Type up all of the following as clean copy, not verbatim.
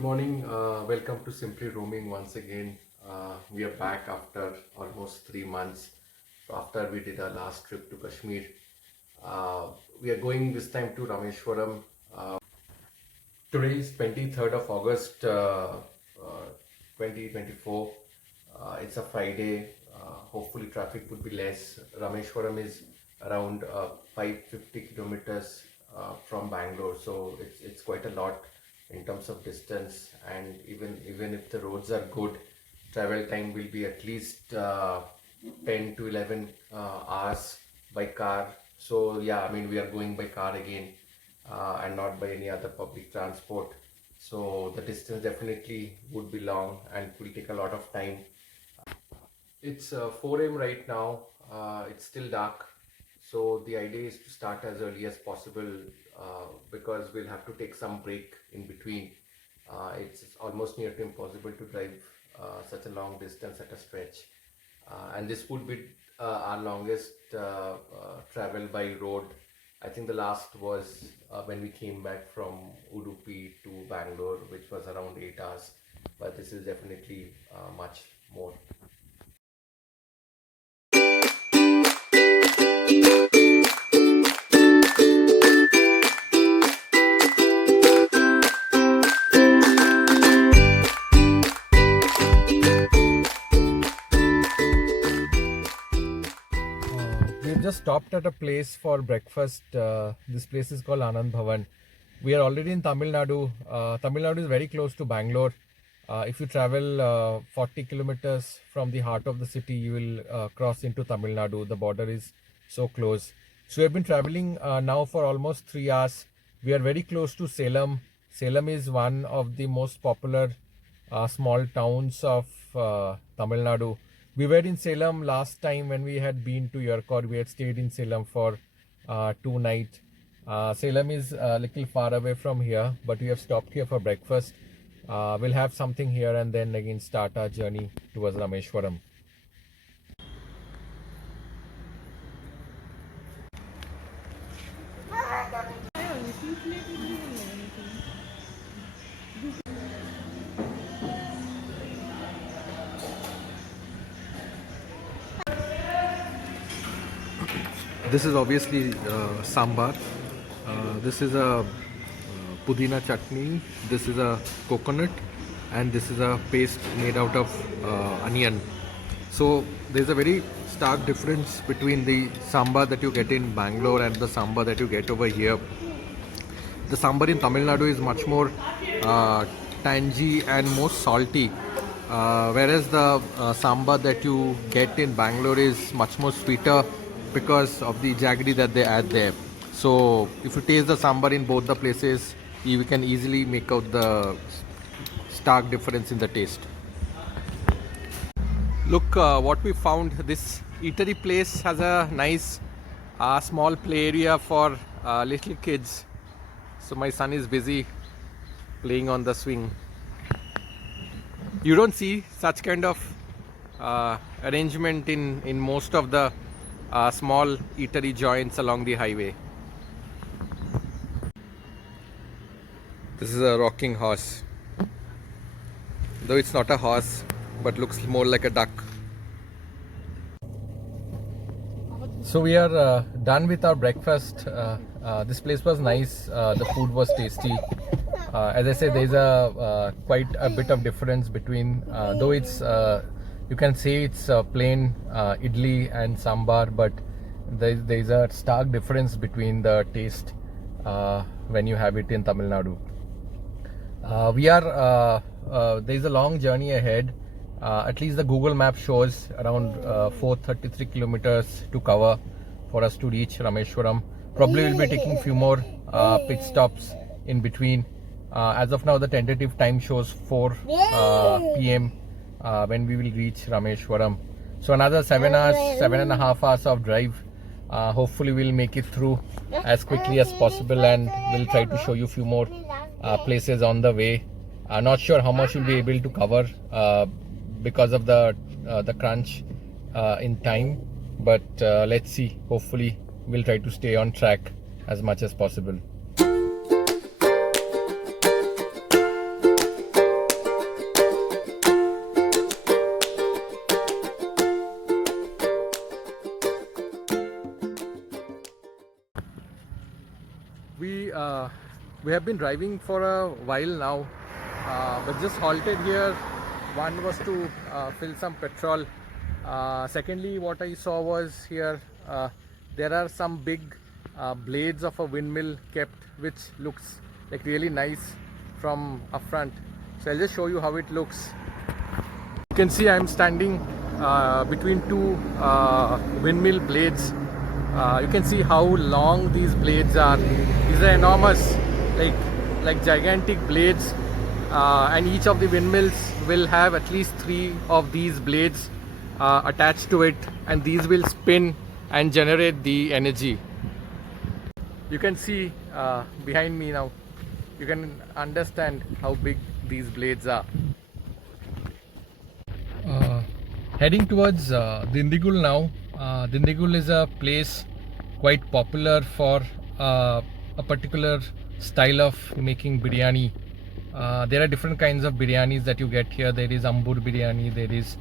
Good morning. Welcome to Simply Roaming once again. We are back after almost 3 months after we did our last trip to Kashmir. Uh, we are going this time to Rameshwaram. Today is 23rd of August 2024. It's a Friday. Hopefully traffic would be less. Rameshwaram is around 550 kilometers from Bangalore, so it's quite a lot in terms of distance. And even if the roads are good, travel time will be at least 10 to 11 hours by car. So yeah, I mean, we are going by car again, and not by any other public transport. So the distance definitely would be long and it will take a lot of time. It's 4 a.m. right now. It's still dark. So the idea is to start as early as possible, because we'll have to take some break in between. It's almost near to impossible to drive such a long distance at a stretch. And this would be our longest travel by road. I think the last was when we came back from Udupi to Bangalore, which was around 8 hours. But this is definitely much more. We've just stopped at a place for breakfast. This place is called Anand Bhavan. We are already in Tamil Nadu. Tamil Nadu is very close to Bangalore. If you travel 40 kilometers from the heart of the city, you will cross into Tamil Nadu. The border is so close. So we have been traveling now for almost 3 hours. We are very close to Salem. Salem is one of the most popular small towns of Tamil Nadu. We were in Salem last time when we had been to Yerkod. We had stayed in Salem for 2 nights. Salem is a little far away from here, but we have stopped here for breakfast. We'll have something here and then again start our journey towards Rameshwaram. This is obviously sambar. This is a pudina chutney. This is a coconut, and this is a paste made out of onion. So there's a very stark difference between the sambar that you get in Bangalore and the sambar that you get over here. The sambar in Tamil Nadu is much more tangy and more salty, whereas the sambar that you get in Bangalore is much more sweeter because of the jaggery that they add there. So if you taste the sambar in both the places, you can easily make out the stark difference in the taste. Look what we found. This eatery place has a nice small play area for little kids. So my son is busy playing on the swing. You don't see such kind of arrangement in most of the small eatery joints along the highway. This is a rocking horse, though it's not a horse but looks more like a duck. So we are done with our breakfast. This place was nice. The food was tasty. As I said, there's a quite a bit of difference between, though it's you can say it's plain idli and sambar, but there's a stark difference between the taste when you have it in Tamil Nadu. There's a long journey ahead. At least the Google map shows around 433 kilometers to cover for us to reach Rameshwaram. Probably we'll be taking few more pit stops in between. As of now, the tentative time shows 4 p.m. When we will reach Rameshwaram. So another 7.5 hours of drive. Hopefully we'll make it through as quickly as possible, and we'll try to show you a few more places on the way. I'm not sure how much we'll be able to cover because of the crunch in time, but let's see. Hopefully we'll try to stay on track as much as possible. we have been driving for a while now, but just halted here. One was to fill some petrol. Secondly, what I saw was here there are some big blades of a windmill kept, which looks like really nice from up front. So I'll just show you how it looks. You can see I'm standing between two windmill blades. You can see how long these blades are. These are enormous, like gigantic blades, and each of the windmills will have at least 3 of these blades attached to it, and these will spin and generate the energy. You can see behind me now, you can understand how big these blades are. Heading towards Dindigul now. Dindigul is a place quite popular for a particular style of making biryani. There are different kinds of biryanis that you get here. There is Ambur biryani, there is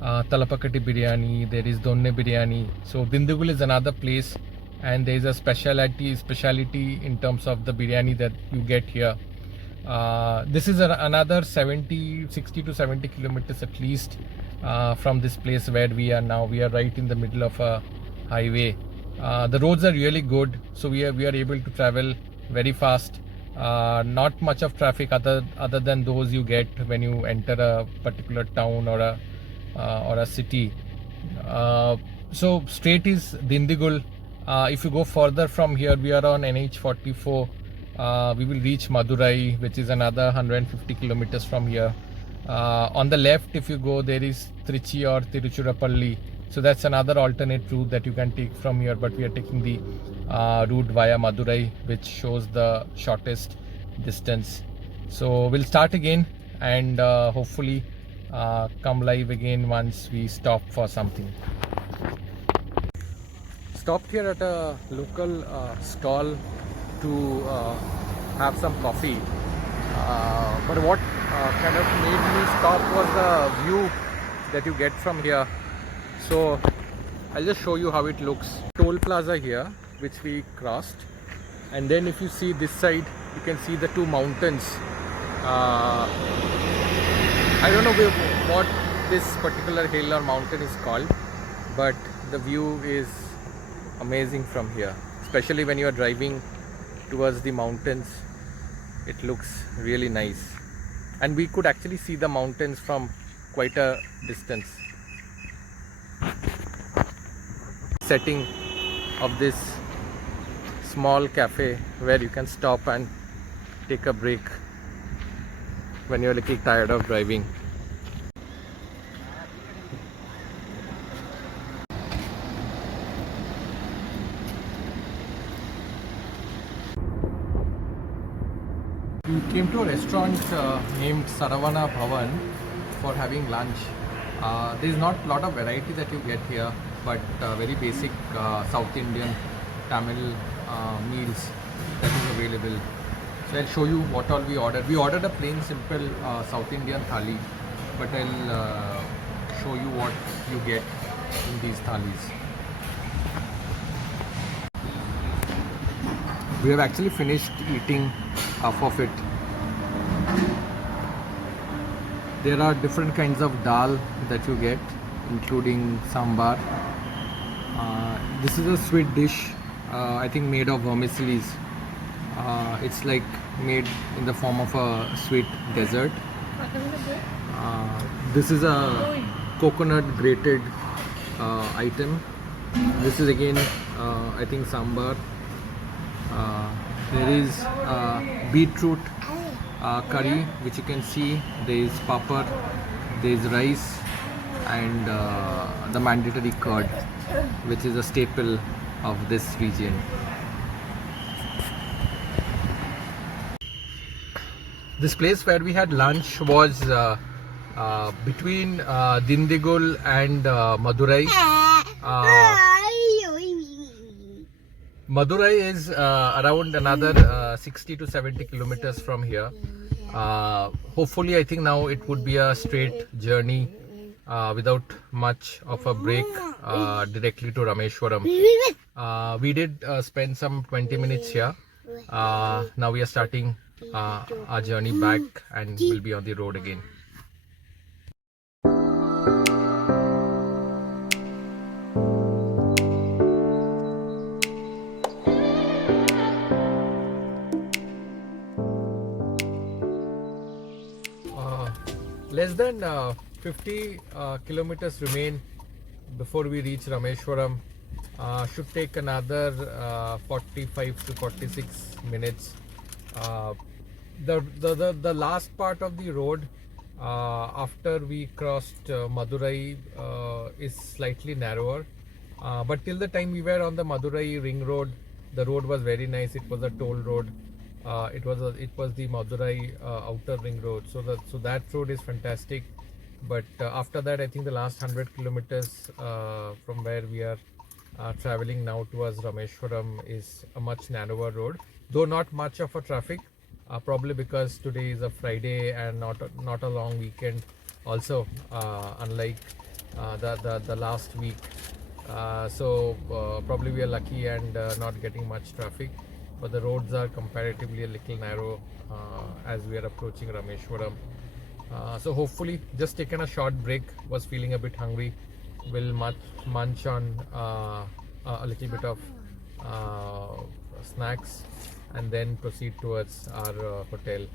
Talapakati biryani, there is Donne biryani. So Dindigul is another place, and there is a speciality in terms of the biryani that you get here. This is another 60 to 70 kilometers at least from this place where we are now. We are right in the middle of a highway. The roads are really good, so we are able to travel very fast. Not much of traffic other than those you get when you enter a particular town or a city. So straight is Dindigul. If you go further from here, we are on NH44. We will reach Madurai, which is another 150 kilometers from here. On the left, if you go, there is Trichy or Tiruchirappalli. So that's another alternate route that you can take from here, but we are taking the route via Madurai, which shows the shortest distance. So we'll start again and hopefully come live again once we stop for something. Stopped here at a local stall to have some coffee, but what kind of made me stop was the view that you get from here. So I'll just show you how it looks. Toll plaza here, which we crossed, and then if you see this side, you can see the two mountains. I don't know what this particular hill or mountain is called, but the view is amazing from here, especially when you are driving towards the mountains. It looks really nice, and we could actually see the mountains from quite a distance. Setting of this small cafe where you can stop and take a break when you're a little tired of driving. We came to a restaurant named Saravana Bhavan for having lunch. There is not a lot of variety that you get here, but very basic South Indian Tamil meals that is available. So I'll show you what all we ordered. We ordered a plain simple South Indian thali, but I'll show you what you get in these thalis. We have actually finished eating half of it. There are different kinds of dal that you get, including sambar. This is a sweet dish, I think made of vermicelli. It's like made in the form of a sweet dessert. This is a coconut grated item. This is again I think sambar. There is beetroot curry, which you can see. There is papad, there is rice, and the mandatory curd, which is a staple of this region. This place where we had lunch was between Dindigul and Madurai. Madurai is around another 60 to 70 kilometers from here. Hopefully, I think now it would be a straight journey without much of a break directly to Rameshwaram. We did spend some 20 minutes here, Now we are starting our journey back and we'll be on the road again. Less than 50 kilometers remain before we reach Rameshwaram. Should take another 45 to 46 minutes. Uh, the last part of the road after we crossed Madurai is slightly narrower. But till the time we were on the Madurai ring road, the road was very nice. It was a toll road. It was the Madurai outer ring road. So that road is fantastic. But after that, I think the last 100 kilometers from where we are traveling now towards Rameshwaram is a much narrower road. Though not much of a traffic, probably because today is a Friday and not a long weekend. Also, unlike the last week. So probably we are lucky and not getting much traffic, but the roads are comparatively a little narrow as we are approaching Rameshwaram. So hopefully, just taken a short break, was feeling a bit hungry, will munch on a little bit of snacks and then proceed towards our hotel.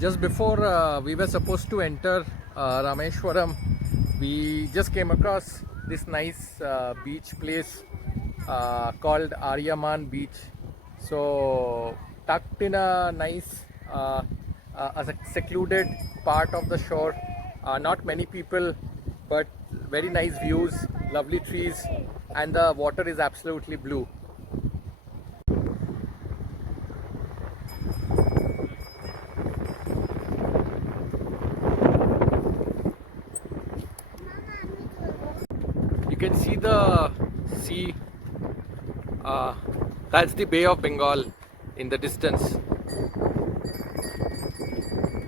Just before we were supposed to enter Rameshwaram, we just came across this nice beach place called Aryaman Beach. So tucked in a nice a secluded part of the shore, not many people, but very nice views, lovely trees, and the water is absolutely blue. You can see the sea, that's the Bay of Bengal in the distance.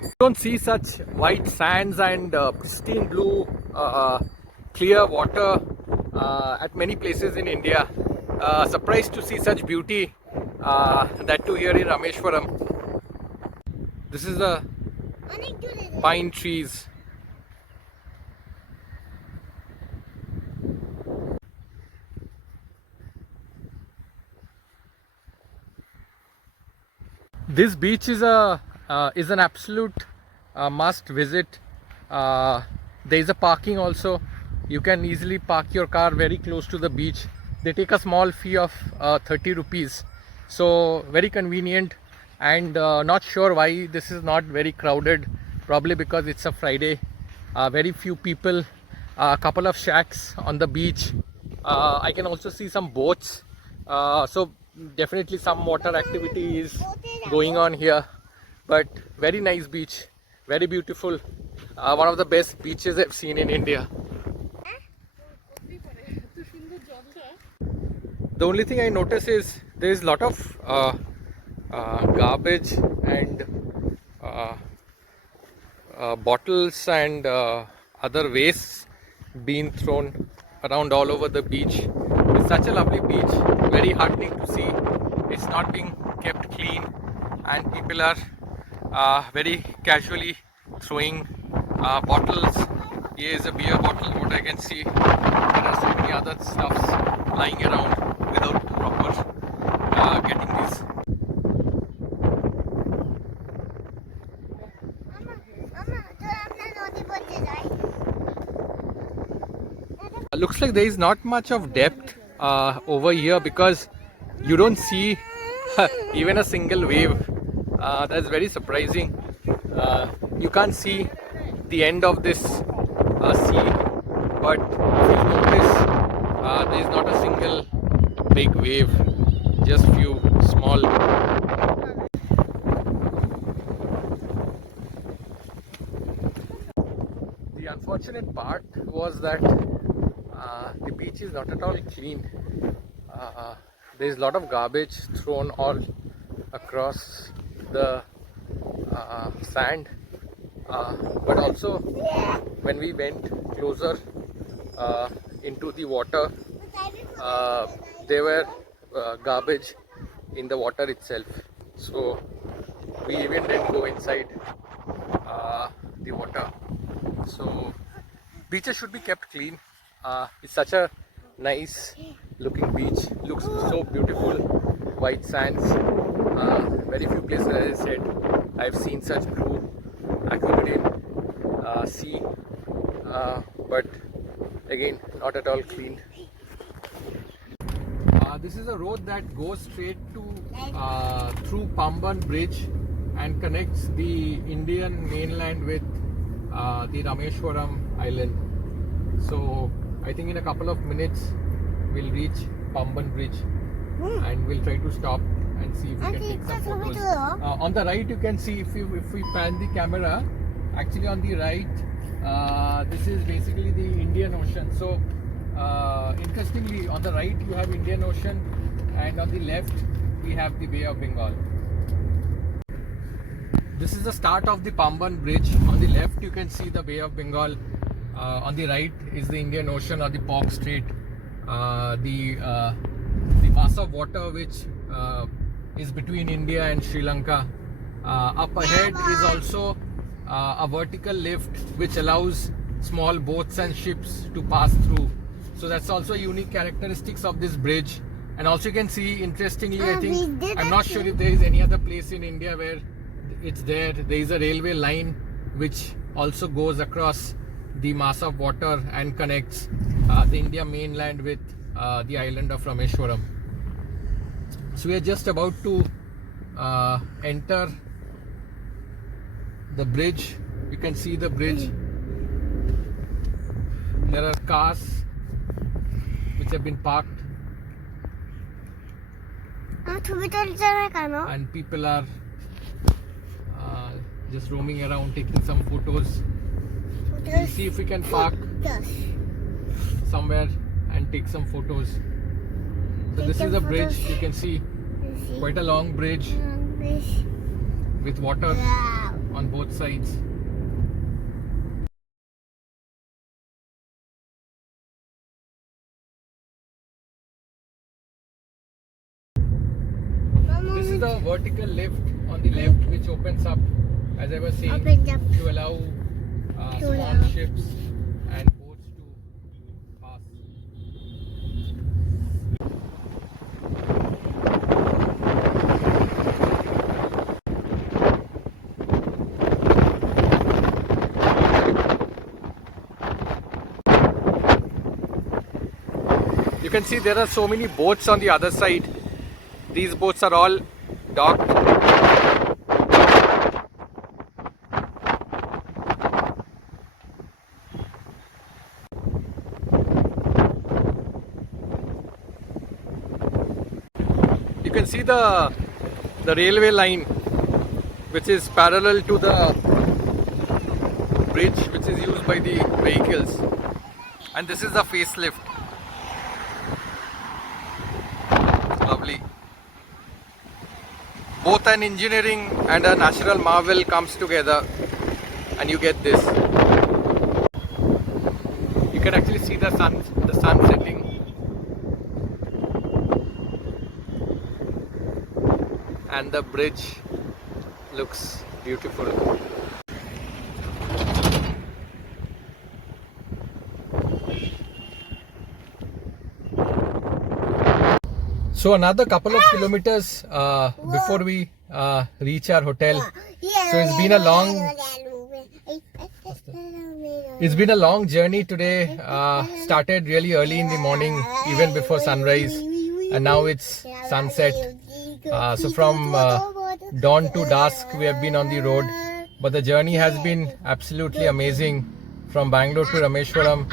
You don't see such white sands and pristine blue clear water at many places in India. Surprised to see such beauty, that too here in Rameshwaram. This is the pine trees. This beach is an absolute must visit. There is a parking also. You can easily park your car very close to the beach. They take a small fee of 30 rupees. So very convenient, and not sure why this is not very crowded. Probably because it's a Friday. Very few people. A couple of shacks on the beach. I can also see some boats. So definitely some water activity is going on here, but very nice beach, very beautiful, one of the best beaches I've seen in India. The only thing I notice is there is a lot of garbage and bottles and other wastes being thrown around all over the beach. It's such a lovely beach, very heartening to see. It's not being kept clean, and people are very casually throwing bottles. Here is a beer bottle, what I can see. There are so many other stuffs lying around without proper getting these. Looks like there is not much of depth over here, because you don't see even a single wave. That's very surprising. You can't see the end of this sea, but if you notice, there is not a single big wave, just few small. unfortunate part was that the beach is not at all clean. There is a lot of garbage thrown all across the sand, but also when we went closer into the water, there were garbage in the water itself. So we even didn't go inside the water. So beaches should be kept clean. It's such a nice looking beach, looks so beautiful, white sands. Very few places, as I said, I've seen such blue aquamarine sea, but again not at all clean. This is a road that goes straight to through Pamban bridge and connects the Indian mainland with the Rameshwaram island. So I think in a couple of minutes we'll reach Pamban bridge and we'll try to stop and see if we can take some photos. On the right you can see, if we pan the camera, actually on the right, this is basically the Indian Ocean. So interestingly, on the right you have Indian Ocean and on the left we have the Bay of Bengal. This is the start of the Pamban bridge. On the left you can see the Bay of Bengal. On the right is the Indian Ocean or the Pork Strait. The mass of water which is between India and Sri Lanka. Up ahead is also a vertical lift which allows small boats and ships to pass through. So that's also a unique characteristics of this bridge. And also you can see, interestingly, I think, I'm not sure if there is any other place in India where it's there. There is a railway line which also goes across the mass of water and connects the India mainland with the island of Rameshwaram. So we are just about to enter the bridge. You can see the bridge. There are cars which have been parked and people are just roaming around taking some photos. We'll see if we can park somewhere and take some photos. So this is a bridge, you can see, quite a long bridge with water on both sides. This is the vertical lift on the left which opens up, as I was saying, to allow small ships and boats to pass. You can see there are so many boats on the other side. These boats are all docked. You can see the railway line which is parallel to the bridge which is used by the vehicles, and this is the facelift. Lovely. Both an engineering and a natural marvel comes together and you get this. You can actually see the sun setting. And the bridge looks beautiful. So another couple of kilometers before we reach our hotel. So it's been a long journey today. Started really early in the morning, even before sunrise, and now it's sunset. So from dawn to dusk we have been on the road, but the journey has been absolutely amazing from Bangalore to Rameshwaram.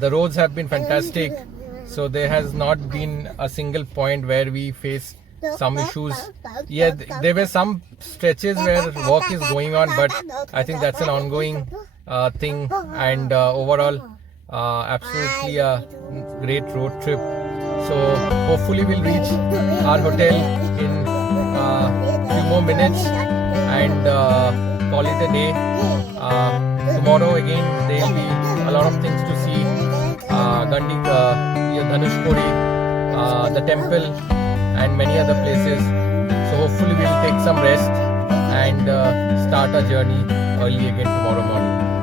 The roads have been fantastic. So there has not been a single point where we faced some issues. Yeah, there were some stretches where work is going on, but I think that's an ongoing thing, and overall, absolutely a great road trip. So hopefully we'll reach our hotel in few more minutes and call it a day. Tomorrow again there will be a lot of things to see. Dhanushkodi, the temple, and many other places. So hopefully we'll take some rest and start our journey early again tomorrow morning.